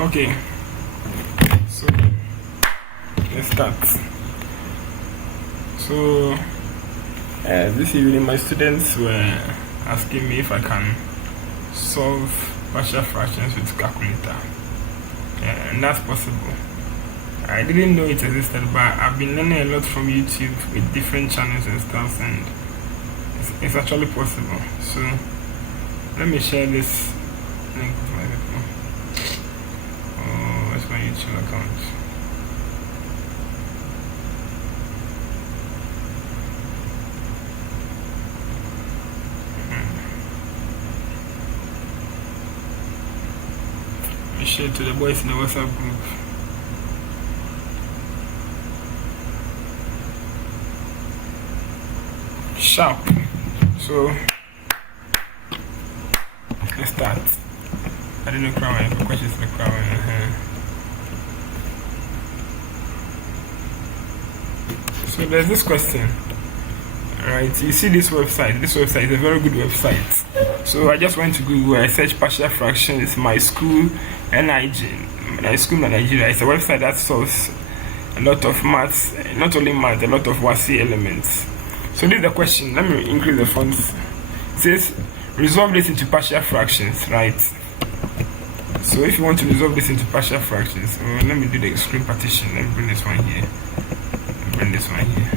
Okay, so let's start. So this evening my students were asking me if I can solve partial fractions with calculator, and that's possible. I didn't know it existed, but I've been learning a lot from YouTube with different channels and stuff, and it's actually possible. So let me share this link with my people. Oh, where's my YouTube account? I share it to the boys in the WhatsApp group. Sharp. So let's start. I didn't know crowd, but questions in the crowd. So there's this question, right? You see this website. This website is a very good website. So I just went to Google. I searched partial fractions. My school, NIG, my school in Nigeria. It's a website that solves a lot of maths, not only maths, a lot of WASI elements. So this is the question. Let me increase the fonts. It says resolve this into partial fractions, right? So if you want to resolve this into partial fractions, let me do the screen partition. Let me bring this one here. Bring this one here.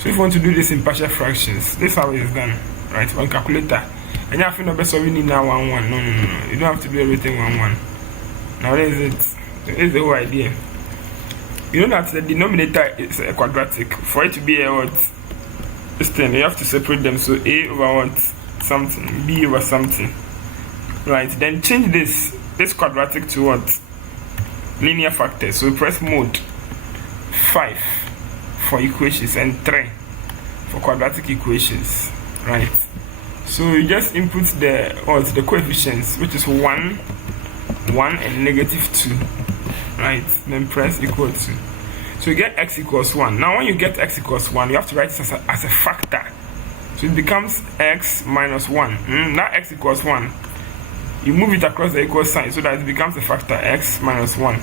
So if you want to do this in partial fractions, this is how it is done, right? On calculator. And you have to know best solving it now 1 1. No. You don't have to do everything 1 1. Now here's the whole idea. You know that the denominator is a quadratic. For it to be a what? This thing, you have to separate them. So a over what? Something. B over something. Right. Then change this quadratic to what? Linear factors. So press mode 5 for equations and 3 for quadratic equations. Right. So you just input the coefficients, which is 1, 1 and negative 2. Right, then press equal to. So you get x equals 1. Now when you get x equals 1, you have to write it as a factor. So it becomes x minus 1. Now x equals 1. You move it across the equal sign so that it becomes a factor, x minus 1.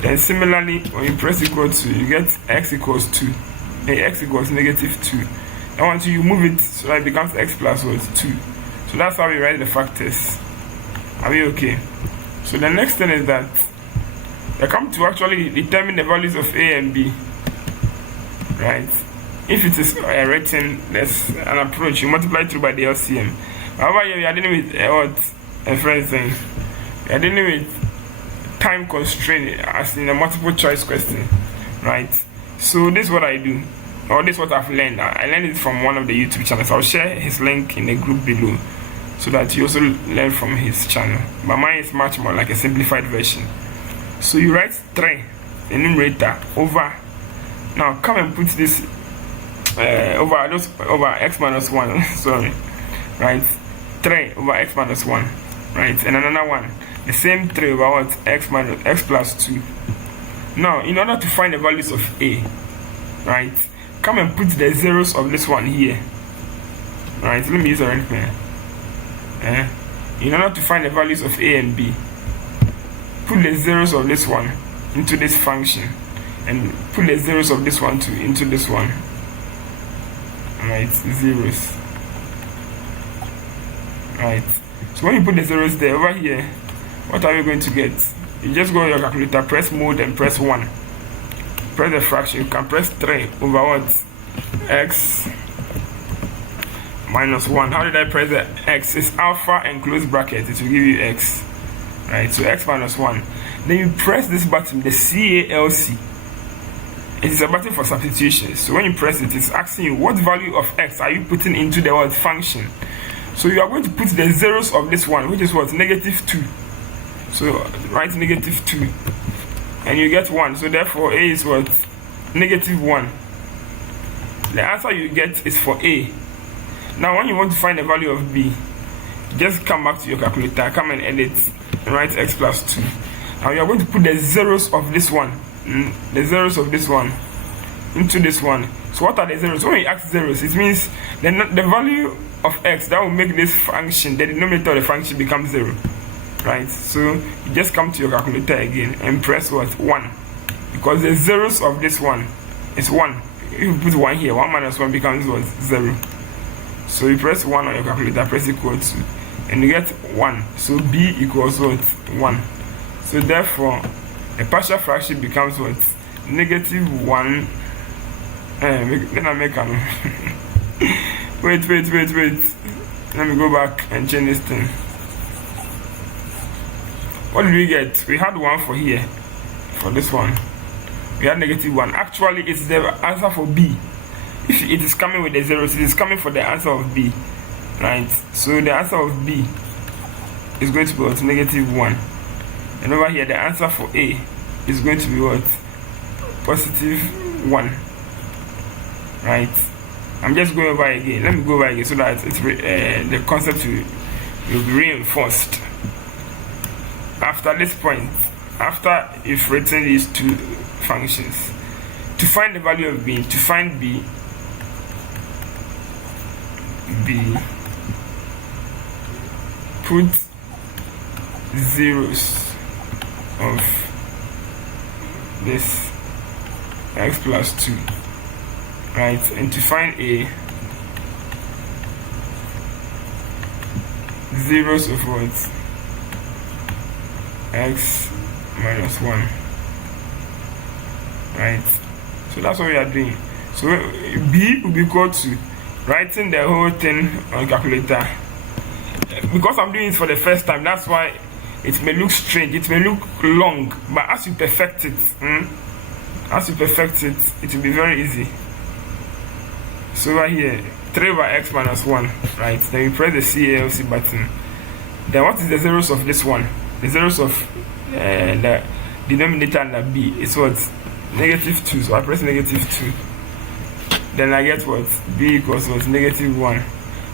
Then similarly, when you press equal to, you get x equals 2. X equals negative 2. And once you move it so that it becomes x plus 2. So that's how we write the factors. Are we okay? So the next thing is that I come to actually determine the values of a and b, right? If it is written, there's an approach. You multiply through by the LCM. However, here we are dealing with a friend saying we are dealing with time constraint, as in a multiple choice question, right? So this is what I do, or this is what I've learned. I learned it from one of the YouTube channels. I'll share his link in the group below so that you also learn from his channel. But mine is much more like a simplified version. So you write 3 in numerator over. Now come and put this over x minus 1. Sorry, right? 3 over x minus 1, right? And another one, the same 3 over what? X plus 2. Now, in order to find the values of a, right? Come and put the zeros of this one here, right? Let me use a red pen. In order to find the values of a and b, put the zeros of this one into this function and put the zeros of this one into this one. Right, zeros. Right. So when you put the zeros there, over here, what are you going to get? You just go to your calculator, press mode and press 1. Press the fraction. You can press 3 over what? X minus 1. How did I press the x? It's alpha and close bracket. It will give you x. Right, so x minus 1. Then you press this button, the CALC. It is a button for substitution. So when you press it, it's asking you what value of x are you putting into the word function. So you are going to put the zeros of this one, which is what? Negative 2. So write negative 2. And you get 1. So therefore a is what? Negative 1. The answer you get is for a. Now when you want to find the value of b, just come back to your calculator, come and edit, and write x plus 2. Now you are going to put the zeros of this one, the zeros of this one, into this one. So what are the zeros? When you ask zeros, it means the value of x that will make this function, the denominator of the function, become 0. right? So you just come to your calculator again and press what? 1, because the zeros of this one is 1. If you put 1 here, 1 minus 1 becomes what? 0. So you press 1 on your calculator, press equal to, and you get 1. So b equals what? 1. So therefore a partial fraction becomes what? Negative 1. Then I make an wait. Let me go back and change this thing. What did we get? We had 1 for here. For this one, we had negative 1. Actually, it's the answer for B. If it is coming with the zeros, it is coming for the answer of B, right? So the answer of B is going to be what? Negative 1. And over here, the answer for A is going to be what? Positive 1, right? I'm just going over again. Let me go over again so that it's the concept will be reinforced. After this point, after you've written these two functions, to find the value of B, to find B, put zeros of this x plus 2, right? And to find A, zeros of what? X minus 1, right? So that's what we are doing. So B will be equal to writing the whole thing on calculator. Because I'm doing it for the first time, that's why it may look strange, it may look long, but as you perfect it, it will be very easy. So right here, 3 over x minus 1, right? Then you press the CLC button. Then what is the zeros of this one? The zeros of the denominator and the B is what? Negative 2. So I press negative 2. Then I get what? B equals what? Negative 1.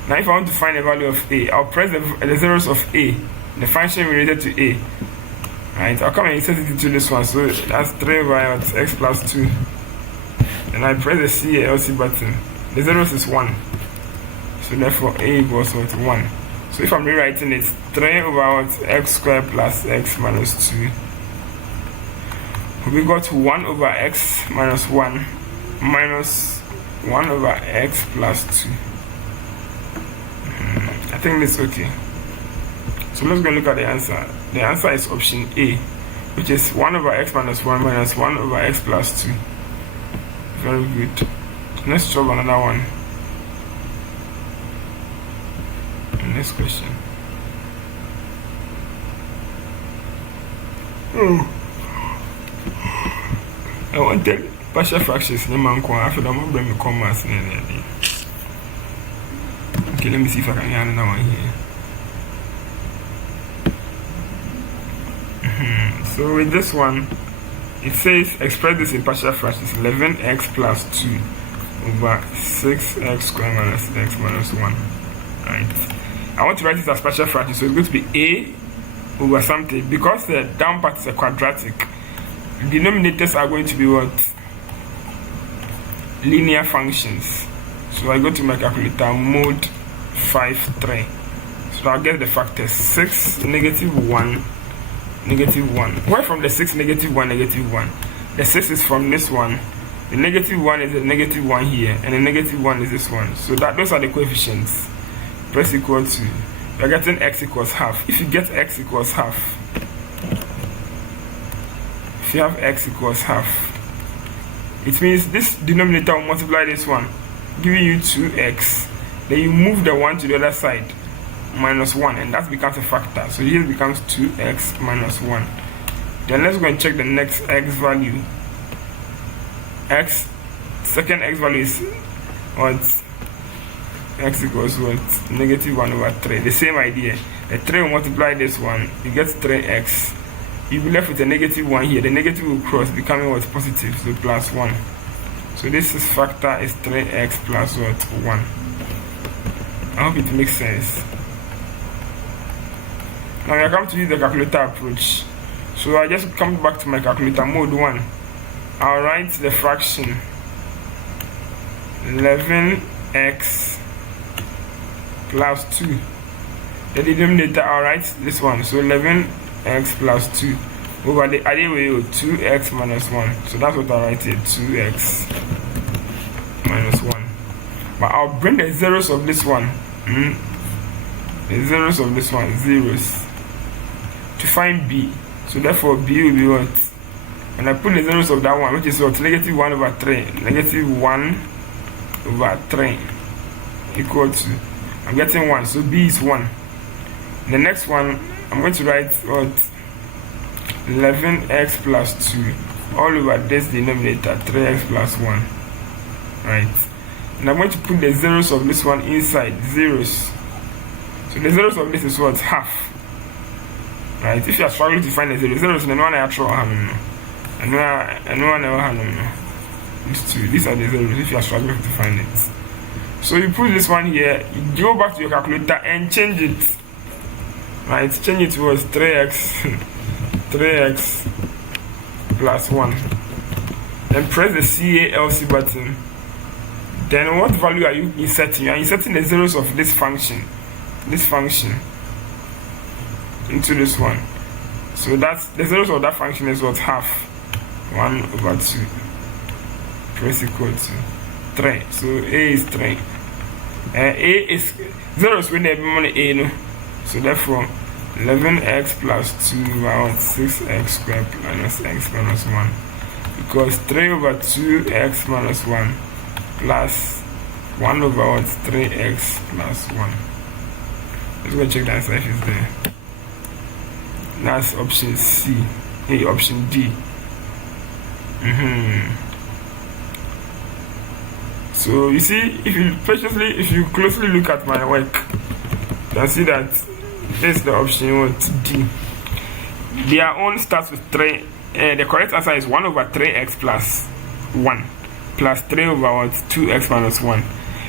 Now if I want to find the value of A, I'll press the zeros of A, the function related to A. Right? I'll come and insert it into this one. So that's 3 over x plus 2. Then I press the CLC button. The zeros is 1. So therefore A equals what? 1. So if I'm rewriting it, 3 over x squared plus x minus 2. We got 1 over x minus 1 minus 1 over x plus 2. I think that's okay. So let's go look at the answer. The answer is option A, which is 1 over x minus 1 minus 1 over x plus 2. Very good. Let's solve another one. Next question. I wanted partial fractions in my corner. I feel I'm going to bring the commas in there. Okay, let me see if I can get another one here. So with this one, it says express this in partial fractions: 11x plus 2 over 6x squared minus x minus 1. Right. I want to write it as partial fraction, so it's going to be A over something. Because the down part is a quadratic, denominators are going to be what? Linear functions. So I go to my calculator, mode 5-3. So I'll get the factors 6, negative 1, negative 1. Where from the 6, negative 1, negative 1? The 6 is from this one. The negative 1 is the negative 1 here, and the negative 1 is this one. So those are the coefficients. Press equal to, you're getting x equals half. If you get x equals half, if you have x equals half, it means this denominator will multiply this one, giving you 2x. Then you move the 1 to the other side, minus 1, and that becomes a factor. So here becomes 2x minus 1. Then let's go and check the next x value. Second x value is what? X equals what? Negative 1 over 3. The same idea. The 3 will multiply this one. You get 3x. You'll be left with a negative 1 here. The negative will cross, becoming what? Positive. So plus 1. So this is factor is 3x plus what? 1. I hope it makes sense. Now I come to use the calculator approach. So I just come back to my calculator, mode 1. I'll write the fraction 11x plus 2 the denominator, alright, this one. So 11x plus 2 over the other way, 2x minus 1. So that's what I write here, 2x minus 1. But I'll bring the zeros of this one. The zeros of this one, zeros, to find b. So therefore b will be what? And I put the zeros of that one, which is what? Negative 1 over 3. Negative 1 over 3 equal to, I'm getting 1. So b is 1. The next one, I'm going to write what? 11x plus 2 all over this denominator, 3x plus 1. Right. And I'm going to put the zeros of this one inside, zeros. So the zeros of this is what? Half. Right? If you are struggling to find the zeros, then one I try and one these are the zeros if you are struggling to find it. So you put this one here, you go back to your calculator and change it. Right? Change it towards 3x plus 1. Then press the CALC button. Then what value are you inserting? You are inserting the zeros of this function into this one. So that's the zeros of that function is what? Half. 1 over 2. Press equal to 3. So a is 3. A is zeros when every a no. So therefore 11x plus 2 over 6x squared minus x minus 1. Because 3 over 2x minus 1 plus 1 over 3x plus 1. Let's go check the answer if it's there. That's option C. Hey, option D. So you see, if you closely look at my work, you can see that this is the option D. Their own starts with 3. The correct answer is 1 over 3x plus 1 plus 3 over 2x minus 1.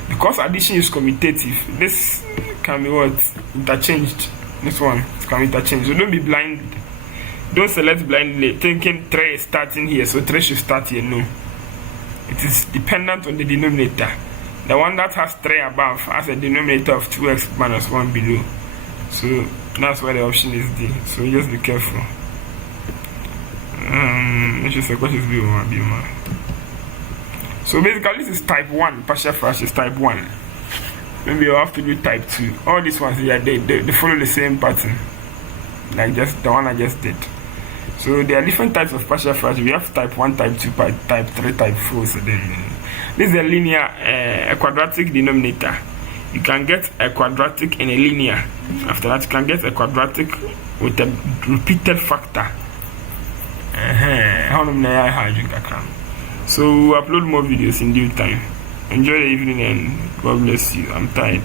Because addition is commutative, this can be interchanged. This one can be interchanged. So don't be blind. Don't select blindly thinking 3 is starting here, so 3 should start here. No. It is dependent on the denominator. The one that has 3 above has a denominator of 2x minus 1 below. So that's why the option is D. So just be careful. Which is a question B. So basically this is type 1, partial fraction is type 1. Maybe you have to do type 2. All these ones here, they follow the same pattern. Like just the one I just did. So there are different types of partial fraction. We have type 1, type 2, type 3, type 4. So then this is a linear, a quadratic denominator. You can get a quadratic and a linear. After that, you can get a quadratic with a repeated factor. So we'll upload more videos in due time. Enjoy the evening and God bless you. I'm tired.